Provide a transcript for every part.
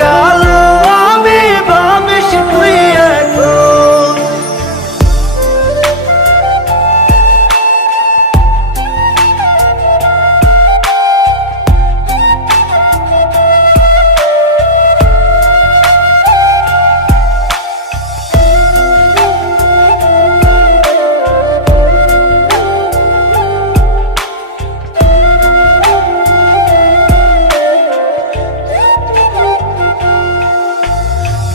কালা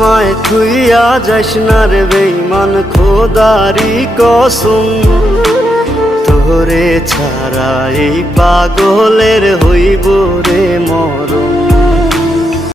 আমায় থুইয়া যাইস না রে বেইমান খোদারি কসম তোরে ছাড়া এই পাগলের হইব রে মরম